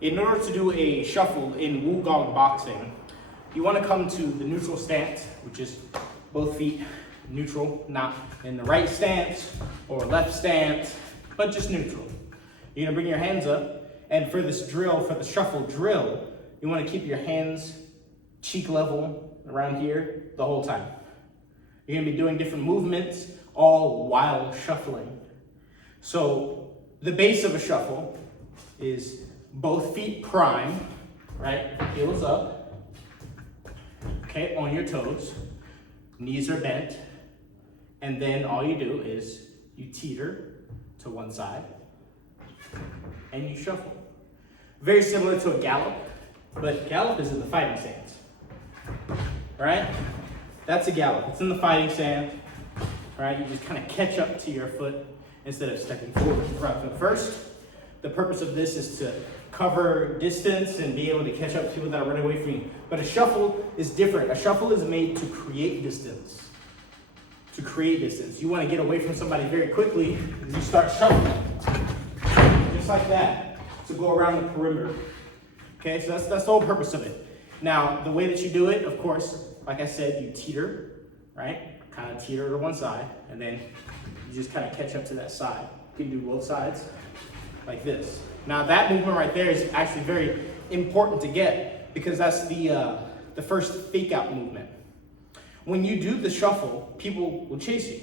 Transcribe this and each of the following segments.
In order to do a shuffle in Wu-Gong Boxing, you want to come to the neutral stance, which is both feet neutral, not in the right stance or left stance, but just neutral. You're going to bring your hands up, and for this drill, for the shuffle drill, you want to keep your hands cheek level around here the whole time. You're going to be doing different movements all while shuffling. So the base of a shuffle is both feet prime, right? Heels up, okay, on your toes, knees are bent, and then all you do is you teeter to one side and you shuffle. Very similar to a gallop, but gallop is in the fighting stance, right? That's a gallop. It's in the fighting stance, right? You just kind of catch up to your foot instead of stepping forward and front. But first, the purpose of this is to cover distance and be able to catch up to people that are running away from you. But a shuffle is different. A shuffle is made to create distance. To create distance. You want to get away from somebody very quickly, and you start shuffling. Just like that. To go around the perimeter. Okay, so that's the whole purpose of it. Now, the way that you do it, of course, like I said, you teeter, right? Kind of teeter to one side, and then you just kind of catch up to that side. You can do both sides like this. Now that movement right there is actually very important to get because that's the first fake out movement. When you do the shuffle, people will chase you.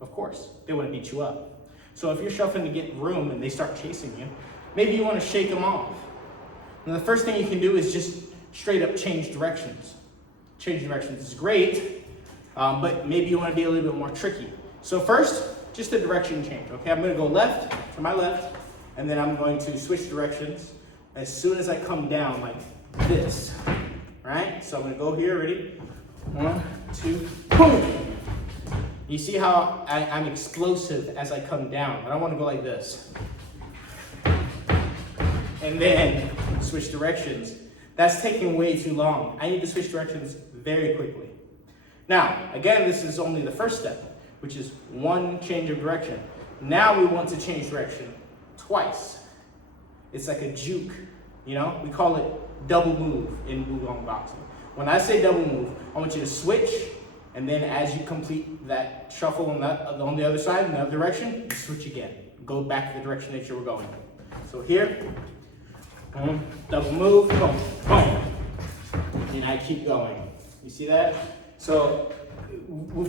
Of course, they want to beat you up. So if you're shuffling to get room and they start chasing you, maybe you want to shake them off. And the first thing you can do is just straight up change directions. Change directions is great, but maybe you want to be a little bit more tricky. So first, just a direction change, okay? I'm going to go left to my left, and then I'm going to switch directions as soon as I come down like this, right? So I'm going to go here, ready? 1, 2, boom! You see how I'm explosive as I come down. I don't want to go like this. And then switch directions. That's taking way too long. I need to switch directions very quickly. Now, again, this is only the first step, which is one change of direction. Now we want to change direction twice. It's like a juke, you know? We call it double move in Wu-Gong Boxing. When I say double move, I want you to switch, and then as you complete that shuffle on the other side, in the other direction, you switch again. Go back to the direction that you were going. So here, boom, double move, boom, boom. And I keep going. You see that? So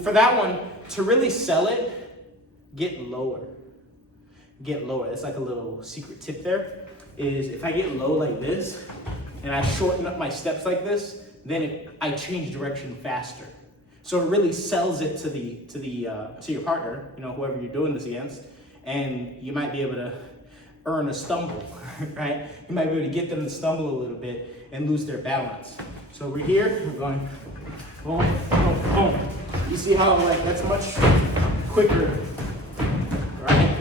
for that one, to really sell it, get lower. Get lower. It's like a little secret tip there, is if I get low like this, and I shorten up my steps like this, then I change direction faster. So it really sells it to your partner, you know, whoever you're doing this against, and you might be able to earn a stumble, right? You might be able to get them to stumble a little bit and lose their balance. So we're here, we're going boom, boom, boom. You see how that's much quicker, right?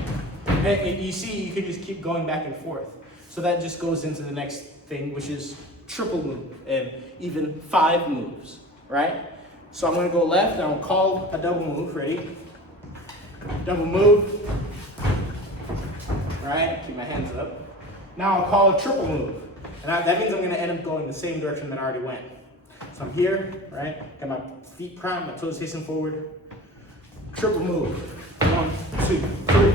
And you see you can just keep going back and forth. So that just goes into the next thing, which is triple move and even 5 moves, right? So I'm gonna go left and I'll call a double move, ready? Double move, right? Keep my hands up. Now I'll call a triple move. And that means I'm gonna end up going the same direction that I already went. So I'm here, right? Got my feet primed, my toes facing forward. Triple move. 1, 2, 3.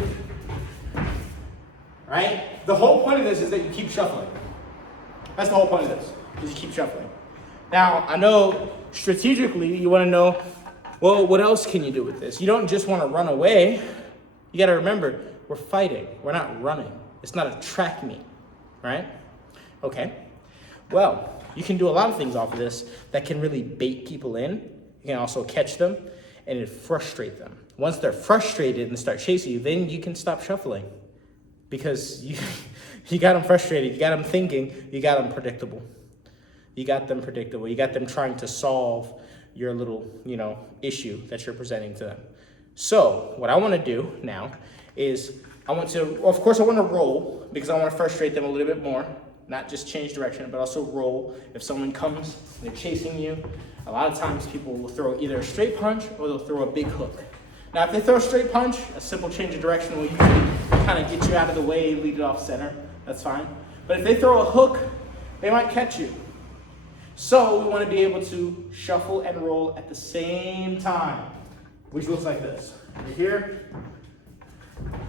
Right? The whole point of this is that you keep shuffling. That's the whole point of this, is you keep shuffling. Now, I know strategically you want to know, well, what else can you do with this? You don't just want to run away. You got to remember, we're fighting. We're not running. It's not a track meet, right? Okay. Well, you can do a lot of things off of this that can really bait people in. You can also catch them and it frustrate them. Once they're frustrated and start chasing you, then you can stop shuffling because you got them frustrated, you got them thinking, you got them predictable. You got them predictable. You got them trying to solve your little, issue that you're presenting to them. So what I want to do now is I want to roll because I want to frustrate them a little bit more. Not just change direction, but also roll. If someone comes and they're chasing you, a lot of times people will throw either a straight punch or they'll throw a big hook. Now, if they throw a straight punch, a simple change of direction will usually kind of get you out of the way, lead it off center. That's fine. But if they throw a hook, they might catch you. So we want to be able to shuffle and roll at the same time, which looks like this. Right here,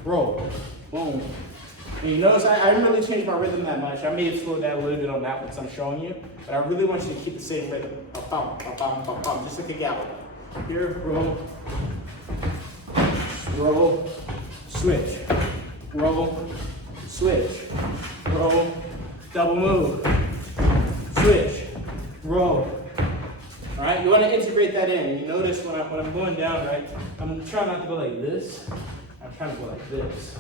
roll, boom. And you notice I didn't really change my rhythm that much. I may have slowed down a little bit on that one because I'm showing you, but I really want you to keep the same rhythm. Ba-bum, ba-bum, ba-bum, just like a gallop. Here, roll, roll, switch, roll, switch, roll, double move, switch, roll. All right, you want to integrate that in. You notice when I'm going down, right, I'm trying not to go like this. I'm trying to go like this.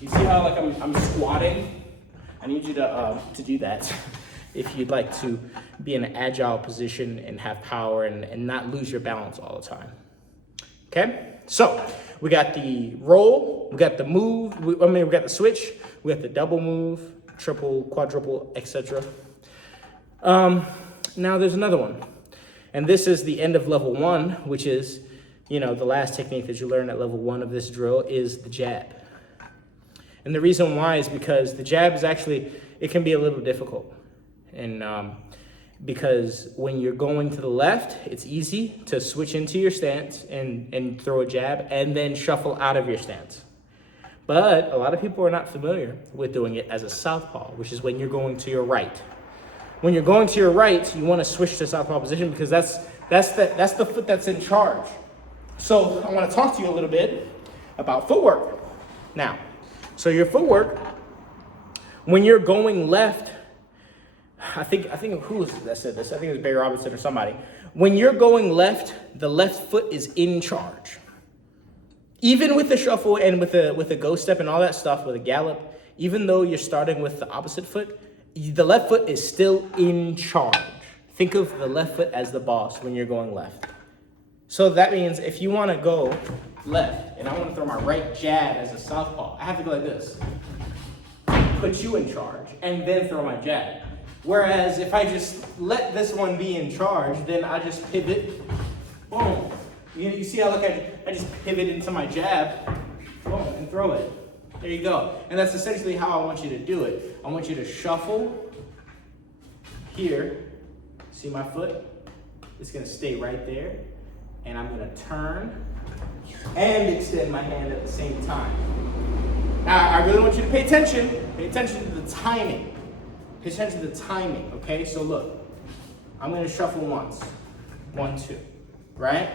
You see how like I'm squatting? I need you to do that if you'd like to be in an agile position and have power and not lose your balance all the time. Okay, so we got the roll, we got the move, we got the switch, we got the double move, triple, quadruple, etc. Now there's another one. And this is the end of level 1, which is, the last technique that you learn at level 1 of this drill is the jab. And the reason why is because the jab is actually, it can be a little difficult. And because when you're going to the left, it's easy to switch into your stance and throw a jab and then shuffle out of your stance. But a lot of people are not familiar with doing it as a southpaw, which is when you're going to your right. When you're going to your right, you want to switch to southpaw position because that's the foot that's in charge. So I want to talk to you a little bit about footwork. Now, so your footwork, when you're going left, I think who was that said this? I think it was Barry Robinson or somebody. When you're going left, the left foot is in charge. Even with the shuffle and with the go step and all that stuff, with a gallop, even though you're starting with the opposite foot, the left foot is still in charge. Think of the left foot as the boss when you're going left. So that means if you want to go left and I want to throw my right jab as a southpaw, I have to go like this. Put you in charge and then throw my jab. Whereas if I just let this one be in charge, then I just pivot, boom. You see how I just pivot into my jab, boom, and throw it. There you go. And that's essentially how I want you to do it. I want you to shuffle here. See my foot? It's going to stay right there. And I'm going to turn and extend my hand at the same time. Now, I really want you to pay attention. Pay attention to the timing. Pay attention to the timing, okay? So look, I'm going to shuffle once. 1, 2, right?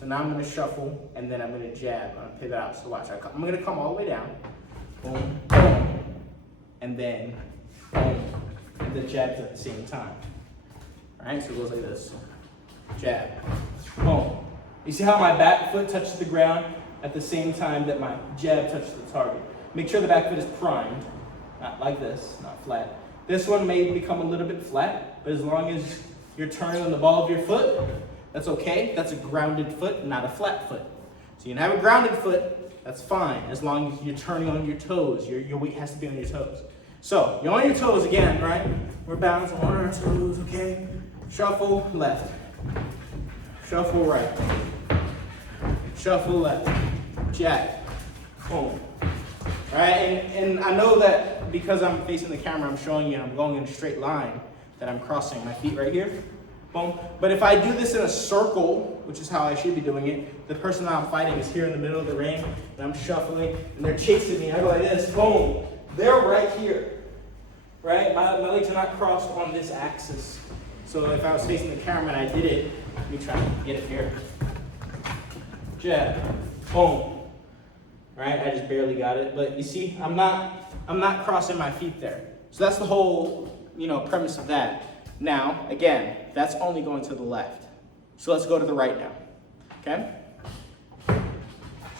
So now I'm going to shuffle, and then I'm going to jab. I'm going to pivot out. So watch. I'm going to come all the way down. Boom, boom. And then boom. And the jabs at the same time. All right? So it goes like this. Jab. Boom. You see how my back foot touches the ground at the same time that my jab touches the target. Make sure the back foot is primed. Not like this, not flat. This one may become a little bit flat, but as long as you're turning on the ball of your foot, that's okay. That's a grounded foot, not a flat foot. So you can have a grounded foot, that's fine, as long as you're turning on your toes. Your weight has to be on your toes. So you're on your toes again, right? We're balancing on our toes, okay? Shuffle left. Shuffle right. Shuffle left. Jab. Boom. All right, and I know that because I'm facing the camera, I'm showing you and I'm going in a straight line, that I'm crossing my feet right here. Boom. But if I do this in a circle, which is how I should be doing it, the person that I'm fighting is here in the middle of the ring, and I'm shuffling, and they're chasing me. I go like this, boom. They're right here, right? My legs are not crossed on this axis. So if I was facing the camera and I did it, let me try to get it here. Jab, boom. Right? I just barely got it, but you see, I'm not crossing my feet there. So that's the whole, premise of that. Now, again, that's only going to the left. So let's go to the right now. Okay?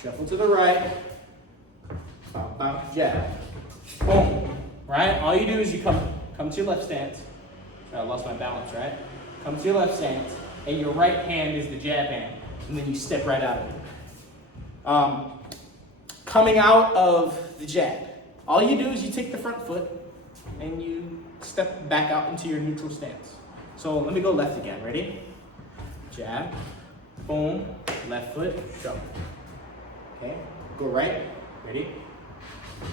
Shuffle to the right. Bop, bop, jab. Boom. Right? All you do is you come to your left stance. I lost my balance, right? Come to your left stance, and your right hand is the jab hand, and then you step right out of it. Coming out of the jab, all you do is you take the front foot, and you step back out into your neutral stance. So let me go left again. Ready? Jab, boom, left foot, shuffle. Okay, go right. Ready?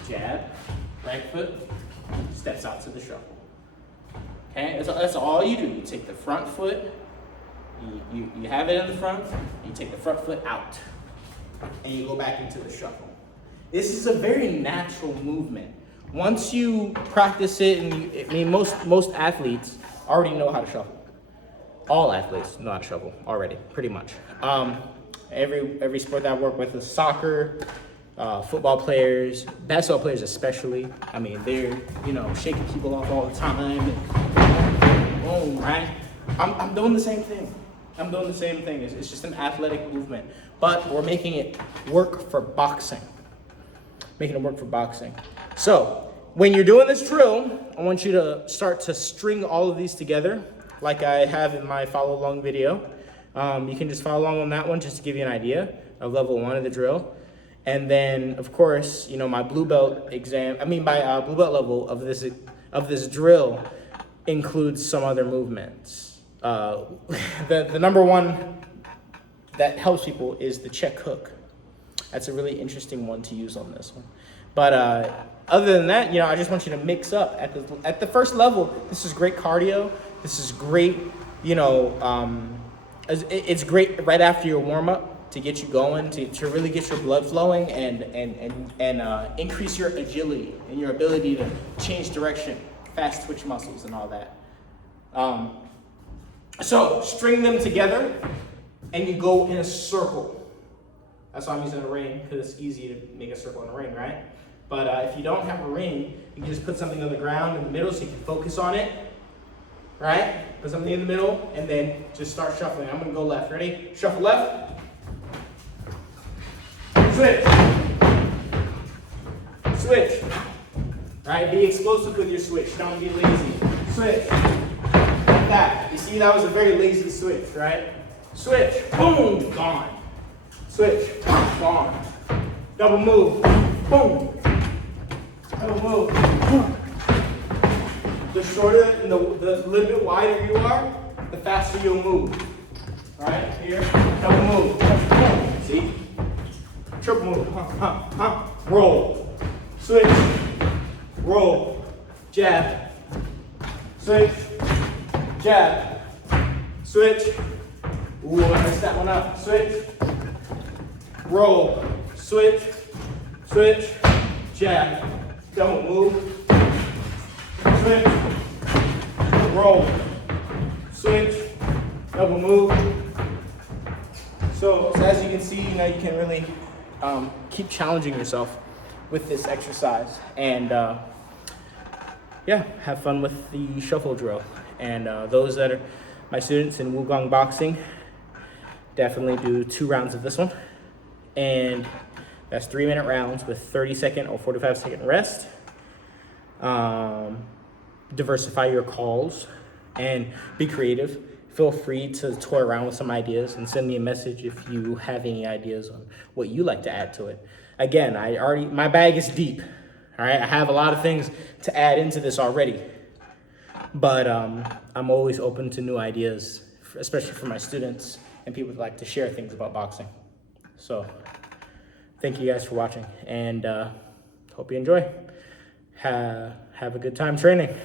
Jab, right foot, steps out to the shuffle. Okay, that's all you do. You take the front foot, you have it in the front, you take the front foot out, and you go back into the shuffle. This is a very natural movement. Once you practice it, and most athletes already know how to shuffle. All athletes know how to shuffle already, pretty much. Every sport that I work with is soccer, football players, basketball players especially. I mean, they're shaking people off all the time. And boom, right? I'm doing the same thing. It's just an athletic movement, but we're making it work for boxing. So when you're doing this drill, I want you to start to string all of these together, like I have in my follow along video. You can just follow along on that one just to give you an idea of level 1 of the drill. And then, of course, my blue belt blue belt level of this drill includes some other movements. The number one that helps people is the check hook. That's a really interesting one to use on this one. But other than that, I just want you to mix up at the first level. This is great cardio. This is great, it's great right after your warm up to get you going, to really get your blood flowing and increase your agility and your ability to change direction, fast twitch muscles and all that. So string them together and you go in a circle. That's why I'm using a ring, because it's easy to make a circle in a ring, right? But if you don't have a ring, you can just put something on the ground in the middle so you can focus on it, right? Put something in the middle and then just start shuffling. I'm gonna go left. Ready? Shuffle left. Switch. Switch. Right? Be explosive with your switch. Don't be lazy. Switch. Like that. You see, that was a very lazy switch, right? Switch. Boom. Gone. Switch. Gone. Double move. Boom. Double move. The shorter and the little bit wider you are, the faster you'll move. All right? Here. Double move. Boom. See? Triple move. Roll. Switch. Roll. Jab. Switch. Jab. Switch. Ooh, I messed that one up. Switch. Roll. Switch. Switch. Jab. Double move. Switch. Roll. Switch. Double move. So as you can see, you can really keep challenging yourself with this exercise, and have fun with the shuffle drill. And those that are my students in Wu-Gong Boxing, definitely do 2 rounds of this one, and that's 3-minute rounds with 30-second or 45-second rest. Diversify your calls and be creative. Feel free to toy around with some ideas and send me a message if you have any ideas on what you like to add to it. Again, my bag is deep. All right, I have a lot of things to add into this already, but I'm always open to new ideas, especially for my students and people that like to share things about boxing. So thank you guys for watching, and hope you enjoy. Have a good time training.